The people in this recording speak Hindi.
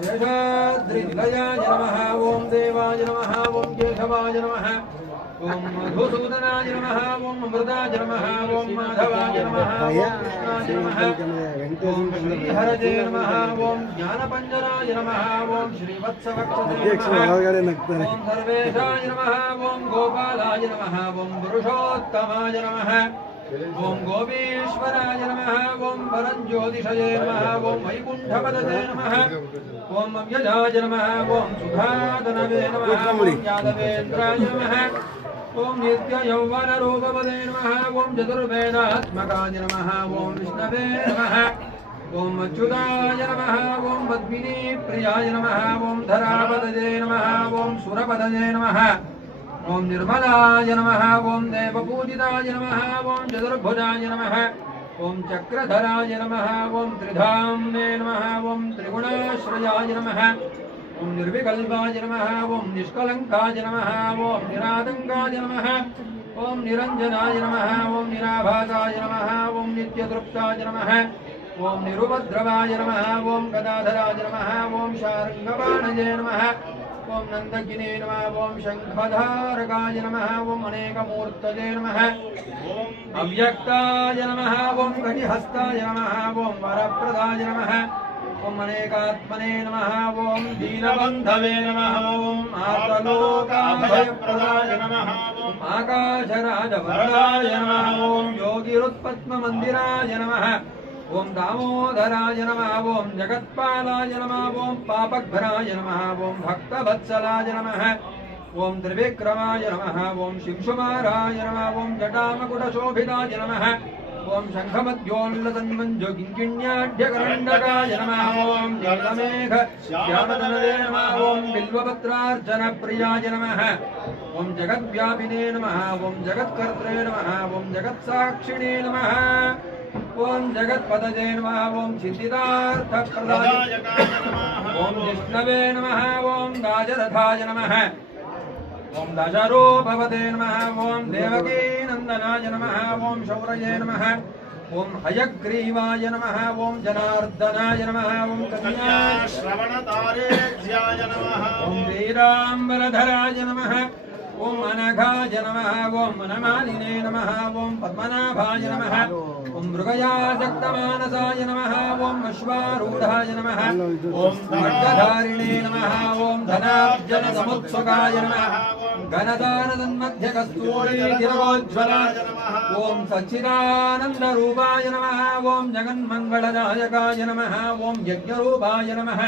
शेषाद्रिनिलयाय नमः ओं देवाय नमः ओं केशवाय नमः ओं मधुसूदनाय नमः ओं अमृताय नमः ओं माधवाय नमः ओं कृष्णाय नमः ओं श्रीहरये नमः ओं ज्ञानपञ्जराय नमः ओं श्रीवत्सवक्षसे नमः ओं सर्वेशाय नमः ओं गोपालाय नमः ओं पुरुषोत्तमाय नमः ओं गोपीश्वराय नमः ओं परञ्ज्योतिषये नमः ओं वैकुण्ठपदये नमः ओं अव्यजाय नमः ओं सुधाधनवे नमः ओं यादवेन्द्राय नमः ओं नित्ययौवनरूपपदे नमः ओं चतुर्वेदात्मकाय नमः ओं विष्णवे नमः ओं अच्युताय नमः ओं पद्मिनीप्रियाय नमः ओं धरापदये नमः ओं सुरपदये नमः ओं निर्मलाय नमः ओं देवपूजिताय नमः ओं चतुर्भुजाय नमः ओं चक्रधराय नमः ओं त्रिधाम्ने नमः ओं त्रिगुणाश्रयाय नमः ओं निर्विकल्पाय नमः ओं निष्कलङ्काय नमः ओं निरातङ्काय नमः ओं निरञ्जनाय नमः ओं निराभासाय नमः ओं नित्यतृप्ताय नमः ओं निरुपद्रवाय नमः ओं गदाधराय नमः ओं शार्ङ्गबाणये नमः ओं नन्दकिने नमः ओं शङ्खधारकाय नमः ओं अनेकमूर्तये नमः ओं अव्यक्ताय नमः ओं घटिहस्ताय नमः ओं वरप्रदाय नमः ओं अनेकात्मने नमः ओं दीनबन्धवे नमः ओं आर्तलोकाभयप्रदाय नमः ओं आकाशराजवरदाय नमः ओं योगिरुत्पद्ममन्दिराय नमः ओं दामोदराय नमः ओं जगत्पालाय नमः ओं पापघ्राय नमः ओं भक्तवत्सलाय नमः ओं त्रिविक्रमाय नमः ओं शिवकुमाराय नमः ओं जटामकुटशोभिताय नमः ओं शङ्खमध्योल्लसन्मञ्जुकिङ्किण्याढ्यकरण्डकाय नमः ओं नीलमेघ श्यामतनवे नमः ओं बिल्वपत्रार्चनप्रियाय नमः ओं जगद्व्यापिने नमः ओं जगत्कर्त्रे नमः ओं जगत्साक्षिणे नमः ओं जगत्पदये नमः ओं सिद्धिदार्थप्रदाय ओं जिष्णवे नमः ओं दाशरथाय नमः ओं दशरूपवते नमः ओं देवकीनन्दनाय नमः ओं शौरये नमः ओं हयग्रीवाय नमः ओं जनार्दनाय नमः ओं कन्याश्रवणतारेज्याय नमः ओं वीराम्बरधराय नमः ओं अनघाय नमः ओं वनमालिने नमः ओं पद्मनाभाय नमः ओं मृगयासक्तमानसाय नमः ओं अश्वारूढाय नमः ओं खड्गधारिणे नमः ओं धनार्जनसमुत्सुकाय नमः घनदानसन्मध्यकस्तूरीगिरोज्ज्वलाय नमः ओं सच्चिदानन्दरूपाय नमः ओं जगन्मङ्गलदायकाय नमः ओं यज्ञरूपाय नमः